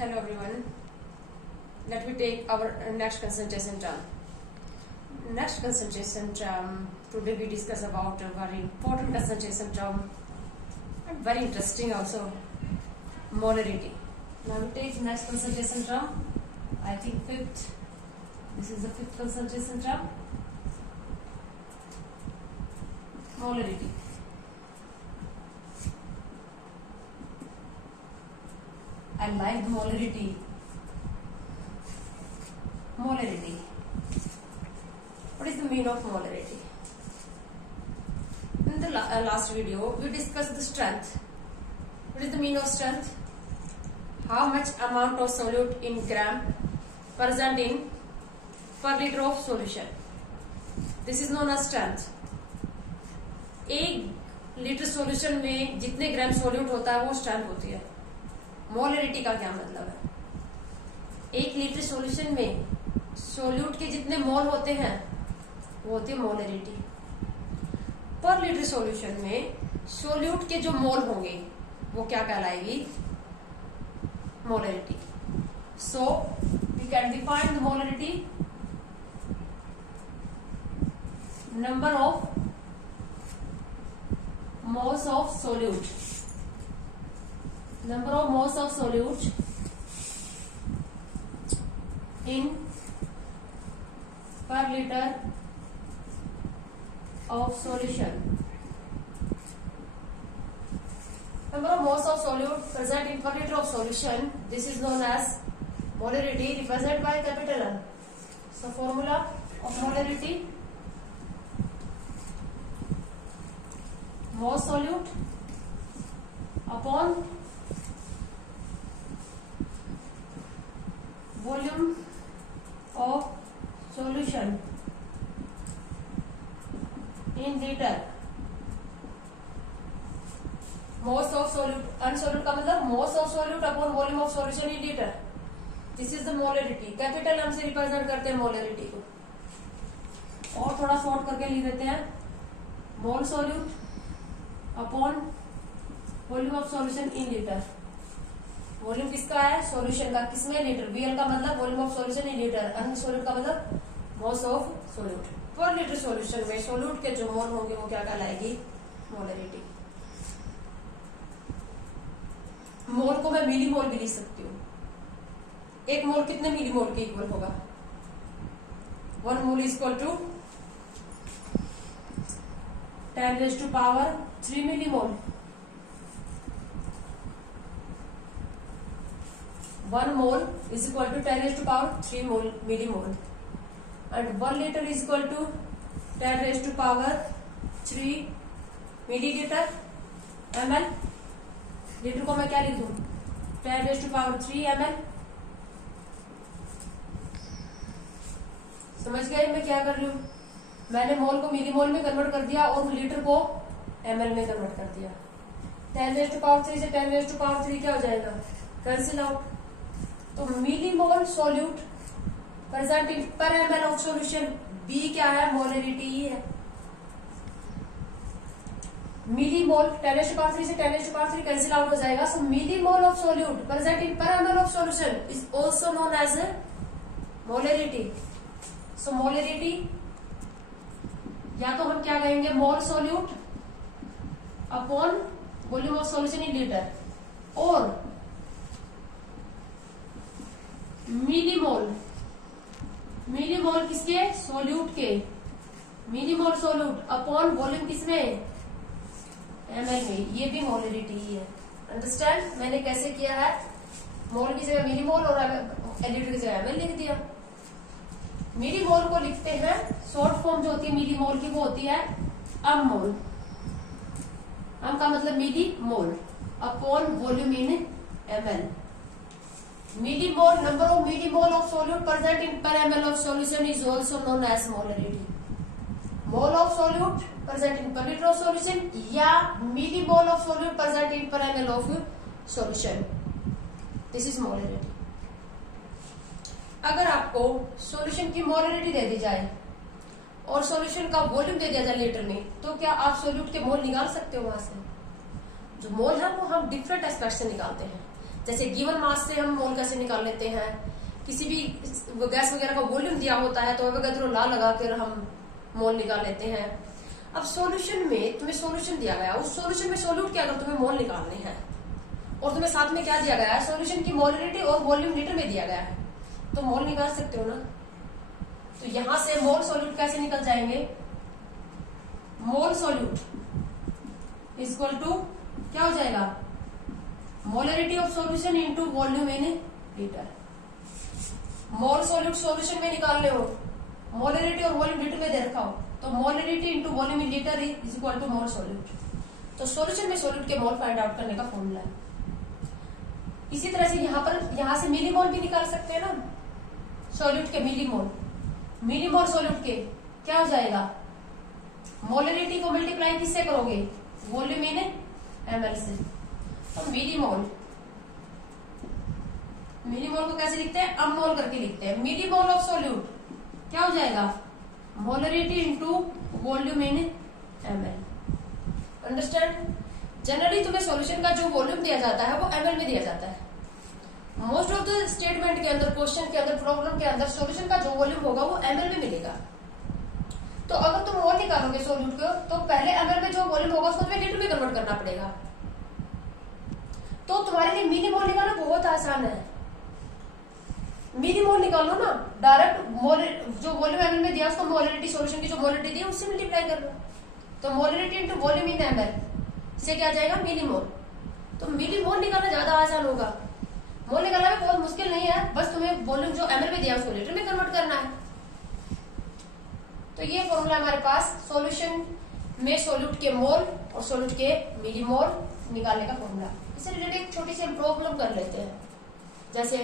Hello everyone. Let me take our next concentration term. Next concentration term. Today we discuss about a very important concentration term and very interesting also, molarity. Now we take next concentration term. I think fifth. This is the fifth concentration term. Molarity. I like the molarity. Molarity. What is the meaning of molarity? In the last video, we discussed the strength. What is the meaning of strength? How much amount of solute in gram present in per liter of solution. This is known as strength. एक litre solution में जितने ग्राम solute होता है वो strength होती है. Molarity का क्या मतलब है? एक लीटर सॉल्यूशन में सॉल्यूट के जितने मोल होते हैं वो होती है मोलरिटी. पर लीटर सॉल्यूशन में सॉल्यूट के जो मोल होंगे वो क्या कहलाएगी? Molarity. So we can define the molarity. Number of moles of solute. Number of moles of solute in per liter of solution. Number of moles of solute present in per liter of solution. This is known as molarity, represented by capital M. So formula of molarity: mole solute upon volume of solution in liter. Moles of solute, unsolute का मतलब moles of solute upon volume of solution in liter. This is the molarity. Capital M से represent करते हैं molarity को. और थोड़ा short करके लिख देते हैं. Mole solute upon volume of solution in litre. Volume किसका है? सॉल्यूशन का. किसमें? लीटर. VL का मतलब volume of solution in litre. N solute का मतलब मोल्स ऑफ सोल्यूट. पर लीटर सॉल्यूशन में सोल्यूट के जो मोल होंगे वो क्या कहलाएगी? मोलरिटी. मोल को मैं मिली मोल भी लिख सकती हूँ. एक मोल कितने मिली मोल के इक्वल होगा? 1 mole is equal to 10⁻³ millimole. 1 mole is equal to 10⁻³ millimole, and 1 liter is equal to 10⁻³ milliliter ml. Litre को मैं क्या लिख दूं? 10⁻³ ml. समझ गए मैं क्या कर रही हूं? मैंने मोल को मिलीमोल में कन्वर्ट कर दिया और लीटर को ml में कन्वर्ट कर दिया. 10⁻³ से 10⁻³ क्या हो जाएगा? Cancel out. तो millimole solute present in per ml of solution. B क्या है? मोलरिटी है. मिलीमोल 10⁻³ से 10⁻³ कैंसिल आउट हो जाएगा. So millimole of solute present in per ml of solution is also known as molarity. So molarity या तो हम क्या कहेंगे? Mole solute upon volume of solution in litre, और मिलीमोल. मिलीमोल किसके? सॉल्यूट के. मिलीमोल सॉल्यूट अपॉन वॉल्यूम किसमें? ml में. ये भी मोलरिटी ही है. अंडरस्टैंड मैंने कैसे किया है? मोल की जगह मिलीमोल और लीटर की जगह ml लिख दिया. मिलीमोल को लिखते हैं, शॉर्ट फॉर्म जो होती है मिलीमोल की वो होती है अममोल. अम का मतलब millimole upon volume in ml. Millimole, number of millimole of solute present in per ml of solution is also known as molarity. Mole of solute present in per litre of solution या millimole of solute present in per ml of solution. This is molarity. अगर आपको solution की molarity दे दी जाए और solution का volume दे दिया जाए litre में, तो क्या आप सॉल्यूट के मोल निकाल सकते हो? वहां से जो मोल है वो हम डिफरेंट एस्पेक्ट से निकालते हैं. जैसे गिवन मास से हम मोल कैसे निकाल लेते हैं, किसी भी गैस वगैरह का वॉल्यूम दिया होता है तो अवोगाद्रो लॉ लगाकर हम मोल निकाल लेते हैं। अब सॉल्यूशन में तुम्हें सॉल्यूशन दिया गया, उस सॉल्यूशन में सोल्यूट के अगर तुम्हें मोल निकालने हैं और तुम्हें साथ में क्या दिया गया है, सॉल्यूशन की मोलरिटी और वॉल्यूम लीटर में दिया गया है, तो मोल निकाल सकते हो ना। तो यहां से मोल सोल्यूट कैसे निकल जाएंगे, मोल सोल्यूट इक्वल टू क्या हो जाएगा, molarity of solution into volume in litre. Mole solute solution में निकाल रहे हो, मोलरिटी और वॉल्यूम लीटर में दे रखा हो, तो molarity into volume in litre is equal to mole solute. तो सॉल्यूशन में सोल्यूट के मोल फाइंड आउट करने का फॉर्मूला है। इसी तरह से यहां से मिलीमोल भी निकाल सकते हैं ना, सोल्यूट के मिलीमोल सोल्यूट के क्या हो जाएगा, मोलरिटी को मल्टीप्लाई किससे करोगे, वॉल्यूम इन एमएल से। तो मिलीमोल को कैसे लिखते हैं, अब मोल करके लिखते हैं। मिलीमोल ऑफ सोल्यूट क्या हो जाएगा, मोलरिटी इंटू वॉल्यूम इन एमएल। अंडरस्टैंड। जनरली तुम्हें सॉल्यूशन का जो वॉल्यूम दिया जाता है वो एमएल में दिया जाता है। मोस्ट ऑफ द स्टेटमेंट के अंदर, क्वेश्चन के अंदर, प्रॉब्लम के अंदर सॉल्यूशन का जो वॉल्यूम होगा वो एमएल में मिलेगा। तो अगर तुम मोल निकालोगे सोल्यूट को तो पहले एमएल में जो वॉल्यूम होगा उसको तुम्हें लीटर में कन्वर्ट करना पड़ेगा। तो तुम्हारे लिए मिलीमोल निकालना बहुत आसान है। मिलीमोल निकालो ना, डायरेक्ट मोल जो वॉल्यूम एमएल में दिया उसको मोलरिटी, सॉल्यूशन की जो मोलरिटी दी उससे मल्टीप्लाई कर लो। तो मोलरिटी इंटू वॉल्यूम इन एमएल से क्या जाएगा, मिलीमोल। तो मिलीमोल निकालना ज्यादा आसान होगा, मोल निकालना भी बहुत मुश्किल नहीं है, बस तुम्हें वॉल्यूम जो एमएल में दिया उसको लीटर में कन्वर्ट करना है। तो ये फॉर्मूला हमारे पास सॉल्यूशन में सोल्यूट के मोल और सोल्यूट के मिलीमोल निकालने का फॉर्मूला। इससे रिलेटेड एक छोटी सी हम प्रॉब्लम कर लेते हैं। जैसे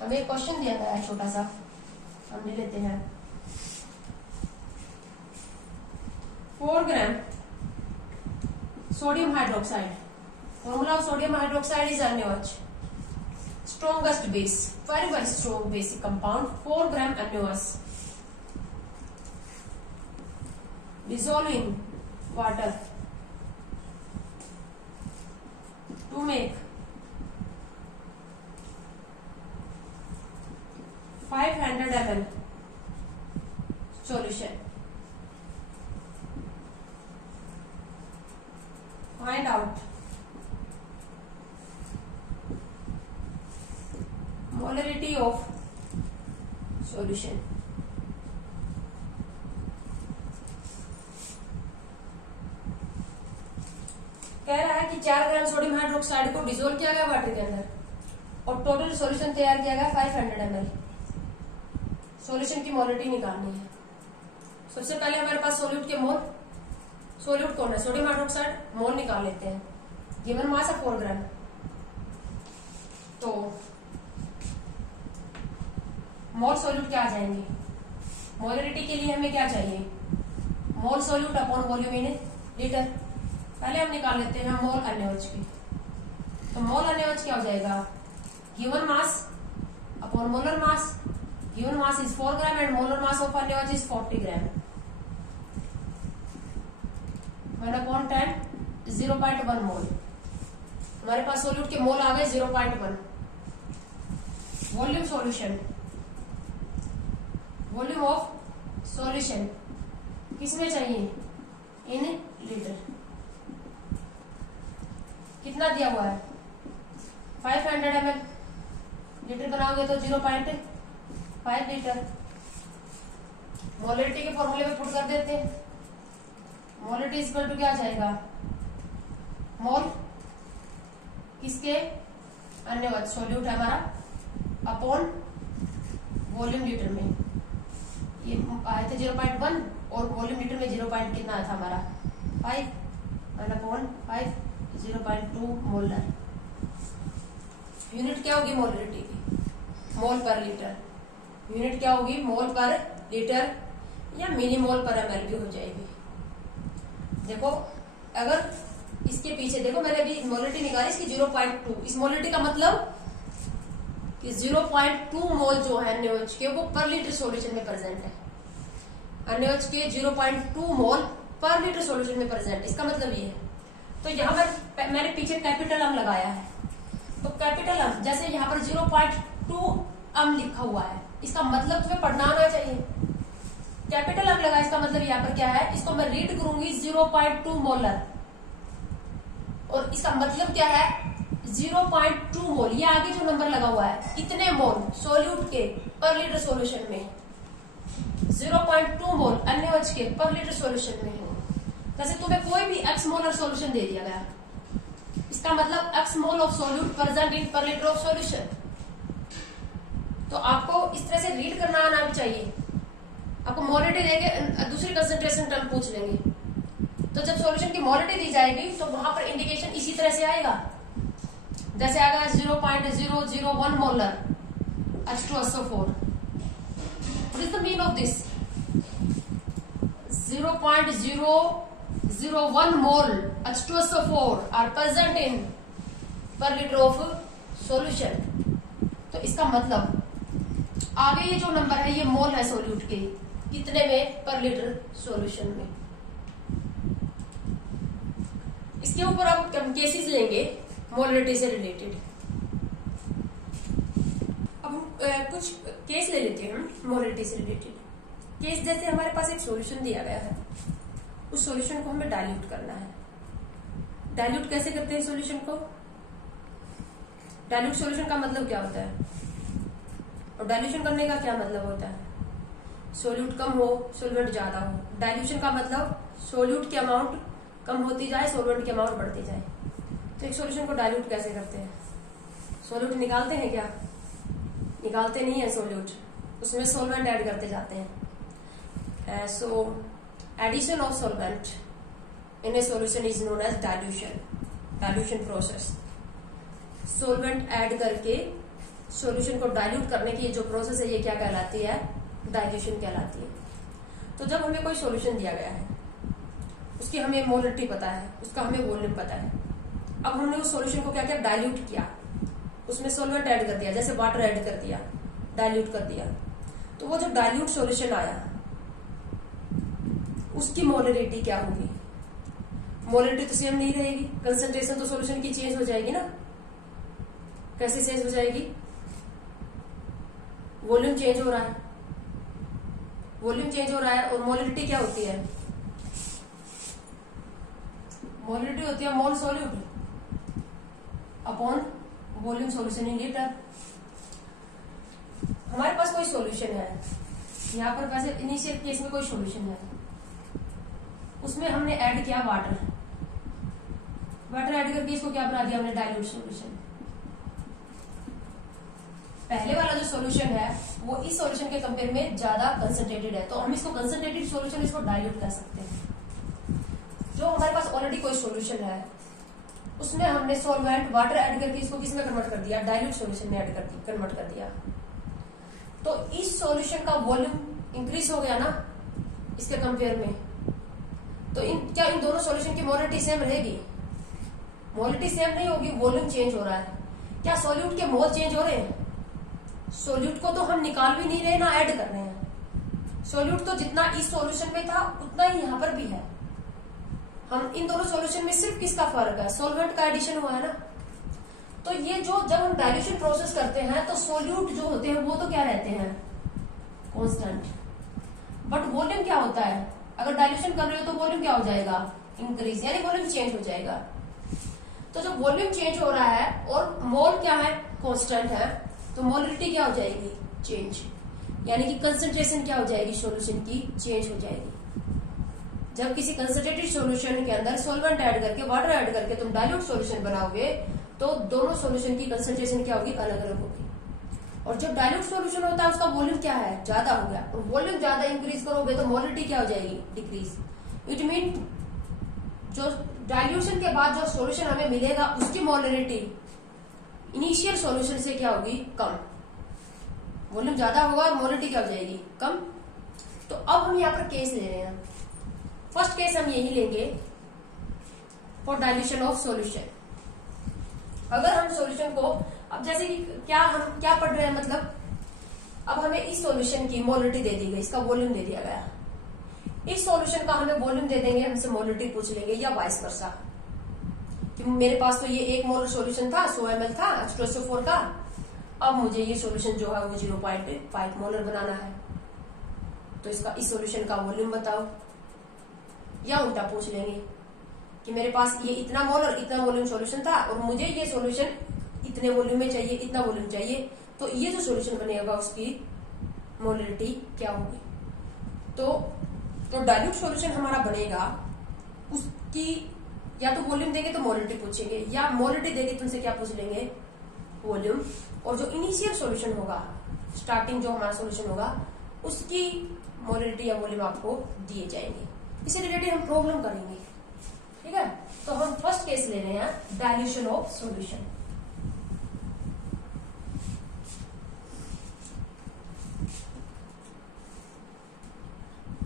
हमें एक क्वेश्चन दिया गया है छोटा सा, हम ले लेते हैं। 4 gram sodium hydroxide, formula of sodium hydroxide is NaOH, strongest base, very strong basic compound, 4 gram NaOH, dissolving water to make 500 ml solution. Find out molarity of solution. कह रहा है कि 4 ग्राम सोडियम हाइड्रोक्साइड को dissolve किया गया water के अंदर और टोटल सॉल्यूशन तैयार किया गया 500 ml। सॉल्यूशन की मोलरिटी निकालनी है। सबसे पहले हमारे पास सोल्यूट के मोल, सोल्यूट कौन है, सोडियम हाइड्रोक्साइड, मोल निकाल लेते हैं। गिवन मास है 4 ग्राम। तो मोल सोल्यूट क्या आ जाएंगे, मोलरिटी के लिए हमें क्या चाहिए, mole solute upon volume in litre. पहले हम निकाल लेते हैं मोल NaOH की। तो मोल NaOH क्या हो जाएगा, given mass upon molar mass. Given mass is 4 gram and molar mass of NaOH is 40 ग्राम। 1/10 0.1 मोल। हमारे पास सोल्यूट के मोल आ गए 0.1। Volume solution, volume of solution किसमें चाहिए, इन लीटर। कितना दिया हुआ है, 500 ml। लीटर बनाओगे तो 0.5 लीटर। मोलरिटी के फॉर्मूले में पुट कर देते हैं। मोलरिटी इक्वल टू क्या आ जाएगा, मोल किसके, NaOH सोल्यूट है हमारा, अपॉन वॉल्यूम लीटर में। ये आए थे 0.1 और वॉल्यूम लीटर में 0. कितना था हमारा 5 0.2 मोलर। यूनिट क्या होगी मोलरिटी की, मोल पर लीटर। यूनिट क्या होगी, मोल पर लीटर या मिली मोल पर ml भी हो जाएगी। देखो अगर इसके पीछे देखो, मैंने अभी मोलरिटी निकाली इसकी 0.2। इस मोलरिटी का मतलब कि 0.2 मोल जो है NaOH के वो पर लीटर सॉल्यूशन में प्रेजेंट है। NaOH के 0.2 मोल पर लीटर सॉल्यूशन में प्रेजेंट, इसका मतलब ये है। तो यहाँ मैंने पीछे कैपिटल M लगाया है। तो कैपिटल एम, जैसे यहाँ पर 0.2 एम लिखा हुआ है, इसका मतलब तुम्हें पढ़ना आना चाहिए। कैपिटल एम लगा, इसका मतलब यहाँ पर क्या है, इसको मैं रीड करूंगी 0.2 मोलर, और इसका मतलब क्या है 0.2 मोल। ये आगे जो नंबर लगा हुआ है, इतने मोल सोल्यूट के पर लीटर सॉल्यूशन में, 0.2 मोल NaOH के पर लीटर सॉल्यूशन में है। जैसे तुम्हें कोई भी x मोलर सॉल्यूशन दे दिया गया, इसका मतलब x mole of solute present in per litre of solution. तो आपको इस तरह से रीड करना आना भी चाहिए। आपको मोलिटी देके दूसरी कंसंट्रेशन टर्म पूछ लेंगे, तो जब सॉल्यूशन की मोलिटी दी जाएगी तो वहां पर इंडिकेशन इसी तरह से आएगा, जैसे आएगा 0.001 molar H2SO4। What is the mean of this? 0.001 mole H2SO4 are present in per liter of solution। तो इसका मतलब आगे ये जो नंबर है ये मोल है सोल्यूट के, कितने में, पर लीटर सॉल्यूशन में। इसके ऊपर अब केसेस लेंगे मोलरिटी से रिलेटेड। अब कुछ केस ले लेते हैं हम मोलरिटी से रिलेटेड। केस जैसे हमारे पास एक सॉल्यूशन दिया गया है, उस सॉल्यूशन को हमें डाइल्यूट करना है। डाइल्यूट कैसे करते हैं सॉल्यूशन को? डाइल्यूट सॉल्यूशन का मतलब क्या होता है, और डाइल्यूशन करने का क्या मतलब होता है? सोल्यूट कम हो, सोलवेंट ज्यादा हो। डाइल्यूशन का मतलब सोल्यूट की अमाउंट कम होती जाए, सोलवेंट की अमाउंट बढ़ती जाए। तो एक सॉल्यूशन को डाइल्यूट कैसे करते हैं? सोल्यूट निकालते हैं क्या? निकालते नहीं है सोल्यूट, उसमें सोलवेंट ऐड करते जाते हैं। So addition of solvent in a solution is known as dilution, dilution process. Solvent add करके सॉल्यूशन को डाइल्यूट करने की जो प्रोसेस है, ये क्या कहलाती है? डाइल्यूशन कहलाती है। तो जब हमें कोई सॉल्यूशन दिया गया है, उसकी हमें मोलरिटी पता है, उसका हमें वॉल्यूम पता है। अब हमने उस सॉल्यूशन को क्या किया? डाइल्यूट किया, उसमें सोलवेंट ऐड कर दिया, जैसे वाटर ऐड कर दिया, डाइल्यूट कर दिया। तो वो जो डाइल्यूट सॉल्यूशन आया, उसकी मोलरिटी क्या होगी? मोलरिटी तो सेम नहीं रहेगी, कंसंट्रेशन तो सॉल्यूशन की चेंज हो जाएगी ना। कैसे चेंज हो जाएगी? वॉल्यूम चेंज हो रहा है, वॉल्यूम चेंज हो रहा है, और मोलरिटी क्या होती है? मोलरिटी होती है mole solute upon volume solution in litre. हमारे पास कोई सॉल्यूशन है, यहाँ पर वैसे इनिशियल केस में कोई सॉल्यूशन है, उसमें हमने ऐड किया वाटर। वाटर ऐड करके इसको क्या बना दिया हमने? Dilute solution. पहले वाला जो सॉल्यूशन है वो इस सॉल्यूशन के कंपेयर में ज्यादा कंसंट्रेटेड है, तो हम इसको कंसंट्रेटेड सॉल्यूशन, इसको डाइल्यूट कर सकते हैं। जो हमारे पास ऑलरेडी कोई सॉल्यूशन है, उसमें हमने सॉल्वेंट वाटर ऐड करके इसको किसमें कन्वर्ट कर दिया? डाइल्यूट सॉल्यूशन में कन्वर्ट कर दिया। तो इस सॉल्यूशन का वॉल्यूम इंक्रीज हो गया ना इसके कंपेयर में। तो क्या इन दोनों सॉल्यूशन की मोलरिटी सेम रहेगी? मोलरिटी सेम नहीं होगी, वॉल्यूम चेंज हो रहा है। क्या सॉल्यूट के मोल चेंज हो रहे हैं? सॉल्यूट को तो हम निकाल भी नहीं रहे ना ऐड कर रहे हैं। सॉल्यूट तो जितना इस सॉल्यूशन में था उतना ही यहाँ पर भी है। हम इन दोनों सॉल्यूशन में सिर्फ किसका फर्क है? सॉल्वेंट का एडिशन हुआ है ना। तो ये जो जब हम डाइल्यूशन प्रोसेस करते हैं तो सॉल्यूट जो होते हैं वो तो क्या रहते हैं? कांस्टेंट। बट वॉल्यूम क्या होता है? अगर डाइल्यूशन कर रहे हो तो वॉल्यूम क्या हो जाएगा? इंक्रीज, यानी वॉल्यूम चेंज हो जाएगा। तो जब वॉल्यूम चेंज हो रहा है और मोल क्या है? कांस्टेंट है, तो मोलरिटी क्या हो जाएगी? चेंज, यानी कि कंसंट्रेशन क्या हो जाएगी? सॉल्यूशन की चेंज हो जाएगी। जब किसी कंसंट्रेटेड सॉल्यूशन के अंदर सॉल्वेंट ऐड करके, वाटर ऐड करके तुम डाइल्यूट सॉल्यूशन बनाओगे तो दोनों सॉल्यूशन की कंसंट्रेशन क्या होगी? अलग अलग होगी। और जब डाइल्यूट सॉल्यूशन होता है उसका वॉल्यूम क्या है? ज्यादा हो गया, और वॉल्यूम ज्यादा इंक्रीज करोगे तो मोलरिटी क्या हो जाएगी? डिक्रीज। इट मीन जो डाइल्यूशन के बाद जो सॉल्यूशन हमें मिलेगा उसकी मोलरिटी इनिशियल सॉल्यूशन से क्या होगी? कम। वॉल्यूम ज्यादा होगा और मोलरिटी क्या हो जाएगी? कम। तो अब हम यहाँ पर केस ले रहे हैं। फर्स्ट केस हम यही लेंगे फॉर डाइल्यूशन ऑफ सॉल्यूशन। अगर हम सॉल्यूशन को, अब जैसे कि हम क्या पढ़ रहे हैं, मतलब अब हमें इस सॉल्यूशन की मोलरिटी दे दी गई, इसका वॉल्यूम दे दिया गया। इस सॉल्यूशन का हमें वॉल्यूम दे देंगे, हमसे मोलरिटी पूछ लेंगे, या वाइस वर्सा। कि मेरे पास तो ये 1 मोलर सॉल्यूशन था, 100 ml था H2SO4 का। अब मुझे ये सॉल्यूशन जो है वो 0.5 मोलर बनाना है, तो इसका इस सॉल्यूशन का वॉल्यूम बताओ। या उल्टा पूछ लेंगे कि मेरे पास ये इतना मोलर इतना वॉल्यूम सॉल्यूशन था और मुझे ये सॉल्यूशन इतने वॉल्यूम में चाहिए, इतना वॉल्यूम चाहिए, तो ये जो सॉल्यूशन बनेगा उसकी मोलरिटी क्या होगी। तो डाइल्यूट सॉल्यूशन हमारा बनेगा, उसकी या तो वॉल्यूम देंगे तो मोलरिटी पूछेंगे, या मोलरिटी देंगे तो उनसे क्या पूछ लेंगे, वॉल्यूम। और जो इनिशियल सॉल्यूशन होगा, स्टार्टिंग जो हमारा सॉल्यूशन होगा, उसकी मोलरिटी या वॉल्यूम आपको दिए जाएंगे। इसे रिलेटेड हम प्रॉब्लम करेंगे, ठीक है। तो हम फर्स्ट केस ले रहे हैं dilution of solution.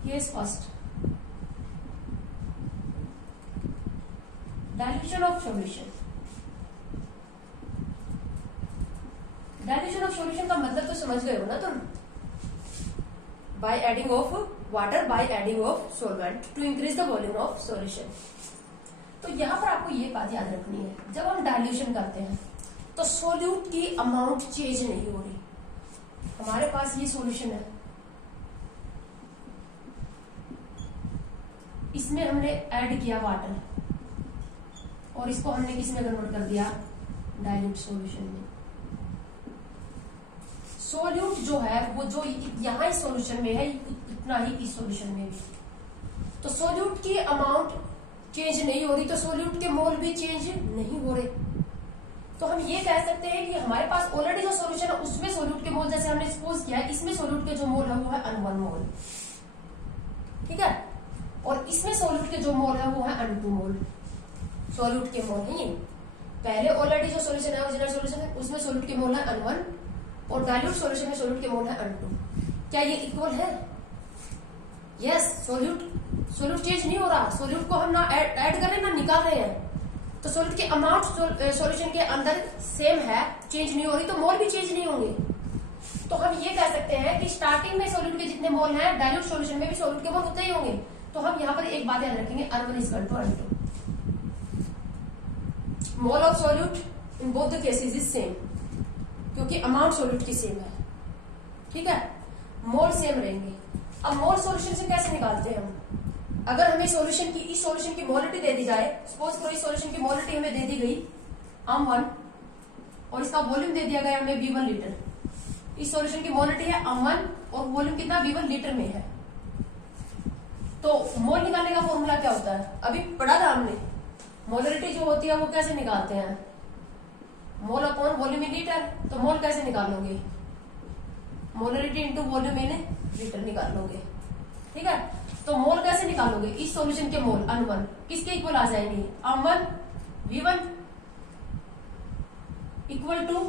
Case first, dilution of solution. Dilution of solution का मतलब तो समझ गए हो ना तुम, by adding of water by adding of solvent to increase the volume of solution. तो यहां पर आपको ये बात याद रखनी है, जब हम डाइल्यूशन करते हैं तो सोल्यूट की अमाउंट चेंज नहीं हो रही। हमारे पास ये सॉल्यूशन है, इसमें हमने ऐड किया वाटर और इसको हमने किस में कन्वर्ट कर दिया, डाइल्यूट सॉल्यूशन में। सॉल्यूट जो है वो जो यहाँ इस सॉल्यूशन में है इतना ही इस सॉल्यूशन में भी। तो सॉल्यूट की अमाउंट चेंज नहीं हो रही, तो सॉल्यूट के मोल भी चेंज नहीं हो रहे। तो हम ये कह सकते हैं कि हमारे पास ऑलरेडी जो सॉल्यूशन है उसमें सॉल्यूट के मोल, जैसे हमने सपोज किया है, इसमें सॉल्यूट के जो मोल है वो है N1 मोल, ठीक है। और इसमें सॉल्यूट के जो मोल है वो है N2 मोल। सॉल्यूट के मोल है ये, पहले ऑलरेडी जो सॉल्यूशन है ओरिजिनल सॉल्यूशन है उसमें सॉल्यूट के मोल है N1 और डाइल्यूट सॉल्यूशन में सॉल्यूट के मोल है N2। क्या ये इक्वल है? यस, सॉल्यूट चेंज नहीं हो रहा। सॉल्यूट को हम ना ऐड कर रहे हैं ना निकाल रहे हैं, तो सॉल्यूट की अमाउंट सॉल्यूशन के अंदर सेम है, चेंज नहीं हो रही, तो मोल भी चेंज नहीं होंगे। तो हम ये कह सकते हैं कि स्टार्टिंग में सॉल्यूट के जितने मोल हैं डाइल्यूट सॉल्यूशन में भी सॉल्यूट के मोल उतने ही होंगे। तो हम यहाँ पर एक बात याद रखेंगे, N1 equal to N2। Mole of solute in both the cases is same, क्योंकि अमाउंट सॉल्यूट की सेम है, ठीक है। मोल सेम रहेंगे। अब मोल सॉल्यूशन से कैसे निकालते हैं हम? अगर हमें सॉल्यूशन की इस सॉल्यूशन की मोलिटी दे दी जाए, सपोज करो इस सॉल्यूशन की मोलिटी हमें दे दी गई M1 और इसका वॉल्यूम दे दिया गया हमें V1 लीटर। इस सॉल्यूशन की मोलिटी है M1 और वॉल्यूम कितना V1 लीटर में है। तो मोल निकालने का फॉर्मूला क्या होता है? अभी पढ़ा था हमने, मोलरिटी जो होती है वो कैसे निकालते हैं, mole upon volume in litre. तो मोल कैसे निकालोगे, molarity into volume in litre निकाल लोगे, ठीक है। तो मोल कैसे निकालोगे, इस सॉल्यूशन के मोल N1 किसके इक्वल आ जाएंगे, M1 V1 इक्वल टू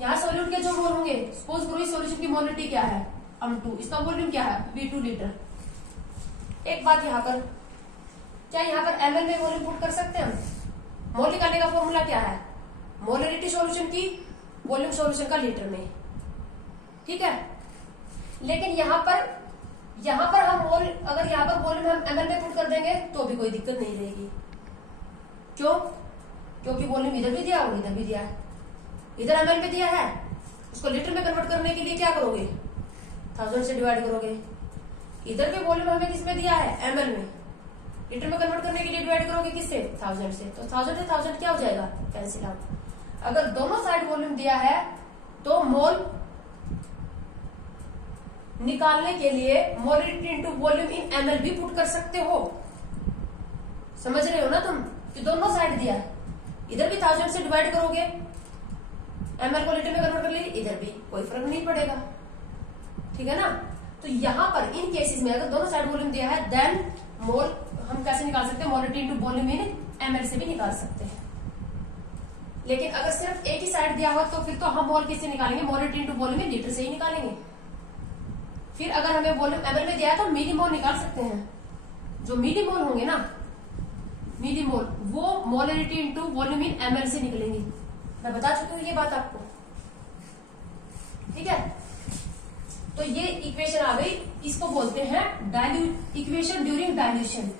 यहाँ सॉल्यूट के जो मोल होंगे, सपोज करो इस सॉल्यूशन की मोलरिटी क्या है M2, इसका वॉल्यूम क्या है V2 लीटर। एक बात यहाँ पर, क्या यहाँ पर ml में वॉल्यूम पुट कर सकते हैं हम? मोल निकालने का फॉर्मूला क्या है, मोलरिटी सॉल्यूशन की वॉल्यूम सॉल्यूशन का लीटर में, ठीक है। लेकिन यहाँ पर हम मोल, अगर यहाँ पर वॉल्यूम हम ml में पुट कर देंगे तो भी कोई दिक्कत नहीं रहेगी। क्यों? क्योंकि वॉल्यूम इधर भी दिया और इधर भी दिया है। इधर ml में दिया है, उसको लीटर में कन्वर्ट करने के लिए क्या करोगे, 1000 से डिवाइड करोगे। इधर भी वॉल्यूम हमें किसमें दिया है, ml में, लीटर में कन्वर्ट करने के लिए डिवाइड करोगे किससे, 1000 से। तो 1000 से 1000 क्या हो जाएगा, कैंसिल आउट। अगर दोनों साइड वॉल्यूम दिया है तो मोल निकालने के लिए molarity into volume in ml भी पुट कर सकते हो। समझ रहे हो ना तुम, कि दोनों साइड दिया है, इधर भी 1000 से डिवाइड करोगे, ml को लीटर में कन्वर्ट कर लिए, इधर भी कोई फर्क नहीं पड़ेगा, ठीक है ना। तो यहां पर इन केसेस में अगर दोनों साइड वॉल्यूम दिया है देन मोल हम कैसे निकाल सकते हैं, molarity into volume in ml से भी निकाल सकते हैं। लेकिन अगर सिर्फ एक ही साइड दिया हो तो फिर तो हम मोल किससे निकालेंगे, molarity into volume in litre से ही निकालेंगे। फिर अगर हमें वॉल्यूम ml में दिया है तो मिलीमोल निकाल सकते हैं। जो मिलीमोल होंगे ना, मिलीमोल, वो molarity into volume in ml से निकलेंगी। मैं बता चुकी हूँ ये बात आपको, ठीक है। तो ये इक्वेशन आ गई, इसको बोलते हैं equation during dilution,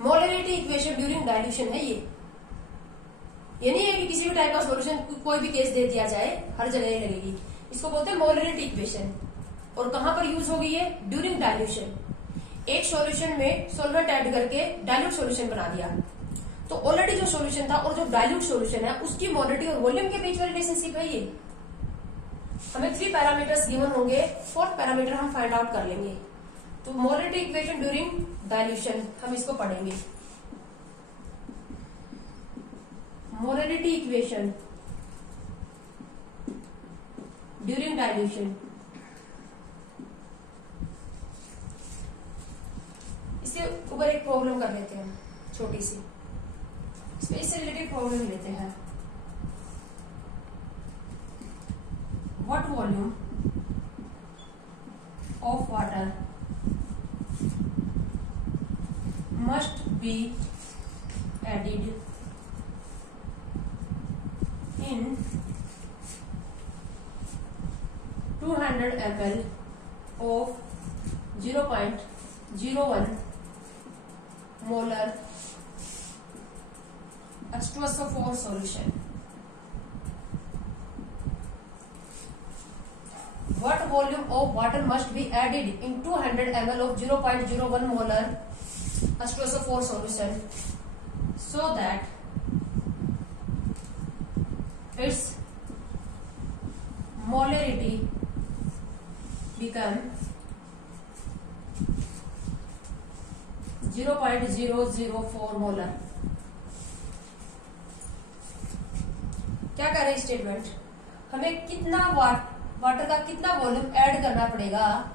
molarity equation during dilution है ये। ये नहीं है कि किसी भी टाइप का सॉल्यूशन कोई भी केस दे दिया जाए हर जगह ही लगेगी। इसको बोलते हैं मोलरिटी इक्वेशन। और कहां पर यूज होगी ये? During dilution. एक सॉल्यूशन में सॉल्वेंट ऐड करके डाइल्यूट सॉल्यूशन बना दिया, तो ऑलरेडी जो सॉल्यूशन था और जो डाइल्यूट सॉल्यूशन है उसकी मोलरिटी और वॉल्यूम के बीच में रिलेशनशिप है ये। हमें 3 पैरामीटर्स गिवन होंगे, 4th पैरामीटर हम फाइंड आउट कर लेंगे। तो मोलरिटी इक्वेशन ड्यूरिंग डाइल्यूशन हम इसको पढ़ेंगे। Molarity equation during dilution. इसके ऊपर एक प्रॉब्लम कर लेते हैं छोटी सी, इससे रिलेटेड प्रॉब्लम लेते हैं। What volume of water must be added in 200 ml of 0.01 molar H2SO4 solution. What volume of water must be added in 200 ml of 0.01 molar H2SO4 solution so that its molarity become 0.004 molar. क्या कह रहे हैं statement? हमें कितना water का कितना volume add करना पड़ेगा?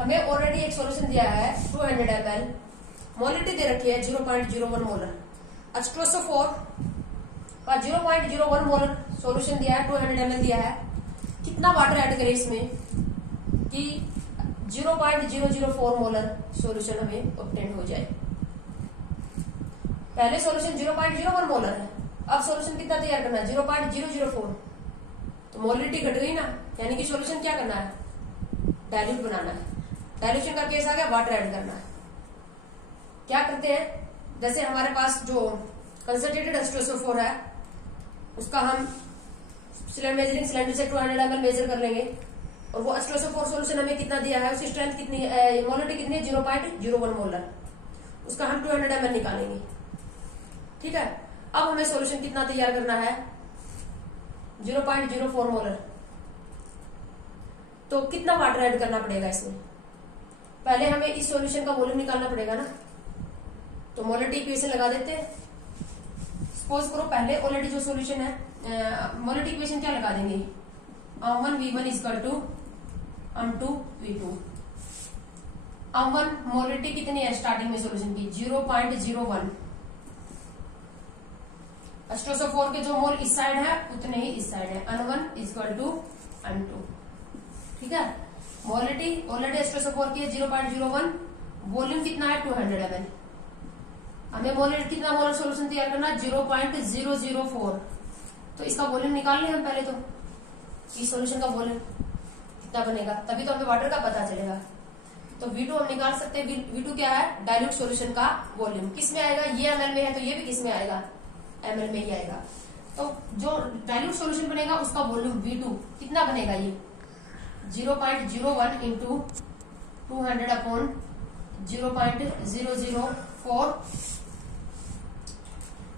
हमें ऑलरेडी एक सॉल्यूशन दिया है 200 ml, मोलरिटी दे रखी है 0.01 मोलर। H2SO4 का 0.01 मोलर सॉल्यूशन दिया है, 200 ml दिया है। कितना वाटर ऐड करें इसमें कि 0.004 मोलर सॉल्यूशन हमें ऑब्टेन हो जाए। पहले सॉल्यूशन 0.01 मोलर है, अब सॉल्यूशन कितना तैयार करना है? 0.004। तो मोलरिटी घट गई ना, यानी कि सॉल्यूशन क्या करना है? डाइल्यूट बनाना है। डाइल्यूशन का केस आ गया, वाटर ऐड करना है। क्या करते हैं? जैसे हमारे पास जो कंसंट्रेटेड H2SO4 है उसका हम मेजरिंग सिलेंडर से 200 ml मेजर कर लेंगे, और वो H2SO4 सॉल्यूशन हमें कितना दिया है, उसकी स्ट्रेंथ कितनी है, मोलरिटी कितनी है? 0.01 मोलर। उसका हम 200 ml निकालेंगे। ठीक है, अब हमें सॉल्यूशन कितना तैयार करना है? 0.04 मोलर। तो कितना वाटर ऐड करना पड़ेगा इसमें? पहले हमें इस सॉल्यूशन का वॉल्यूम निकालना पड़ेगा ना, तो मोलरिटी इक्वेशन लगा देते हैं। सपोज करो पहले ऑलरेडी जो सॉल्यूशन है, मोलरिटी इक्वेशन क्या लगा देंगे? M1V1 equal to M2V2। M1 molarity कितनी है स्टार्टिंग में सॉल्यूशन की? 0.01। H2SO4 के जो मोल इस साइड है उतने ही इस साइड है, N1 इक्वल टू N2। ठीक है, मोलरिटी ऑलरेडी H2SO4 की है 0.01, वॉल्यूम कितना है? 200 ml। हमें मोलर कितना मोलर सॉल्यूशन तैयार करना? 0.004। तो इसका वॉल्यूम निकाल लें हम पहले, तो इस सॉल्यूशन का वॉल्यूम कितना बनेगा, तभी तो हमें वाटर का पता चलेगा। तो V2 हम निकाल सकते हैं। V2 क्या है? डाइल्यूट सॉल्यूशन का वॉल्यूम। किस में आएगा? ये ml में है तो ये भी किस में आएगा? ml में ही आएगा। तो जो डाइल्यूट सॉल्यूशन बनेगा उसका वॉल्यूम V2 कितना बनेगा? ये 0.01 इंटू 200 अपॉन 0.004।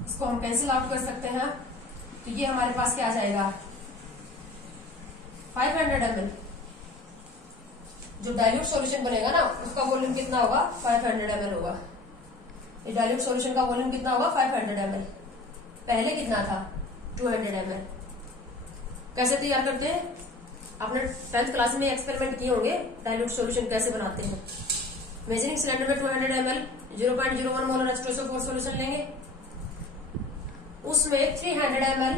इसको हम कैंसिल आउट कर सकते हैं, तो ये हमारे पास क्या आ जाएगा? 500 ml। जो डाइल्यूट सॉल्यूशन बनेगा ना उसका वॉल्यूम कितना होगा? 500 ml होगा। ये डाइल्यूट सॉल्यूशन का वॉल्यूम कितना होगा? 500 ml। पहले कितना था? 200 ml। कैसे तैयार करते हैं? आपने 10th क्लास में एक्सपेरिमेंट किए होंगे, डाइल्यूट सॉल्यूशन कैसे बनाते हैं। मेजरिंग सिलेंडर में 200 ml 0.01 मोलर H2SO4 सॉल्यूशन लेंगे, उसमें 300 ml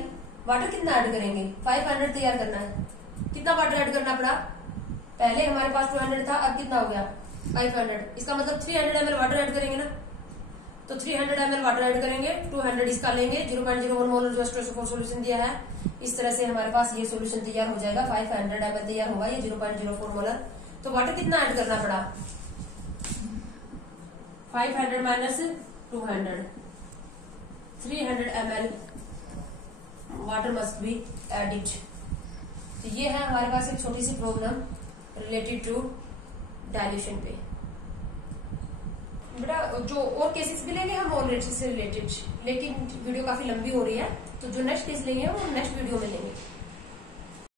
वाटर कितना ऐड करेंगे? 500 तैयार करना है। कितना वाटर ऐड करना पड़ा? पहले हमारे पास 200 था, अब कितना हो गया? 500। इसका मतलब 300 ml वाटर ऐड करेंगे ना, तो 300 ml वाटर ऐड करेंगे, 200 इसका लेंगे, 0.01 मोलर जो H2SO4 सॉल्यूशन दिया है। इस तरह से हमारे पास ये सॉल्यूशन तैयार हो जाएगा। 500 ml तैयार होगा, ये 0.04 मोलर। तो वाटर कितना ऐड करना पड़ा? 500 minus 200, 300 ml water must be added. तो ये है हमारे पास एक छोटी सी प्रॉब्लम रिलेटेड टू डाइल्यूशन पे। बेटा जो और केसेस भी लेंगे हम और से रिलेटेड, लेकिन वीडियो काफी लंबी हो रही है, तो जो नेक्स्ट केस लेंगे वो नेक्स्ट वीडियो में लेंगे।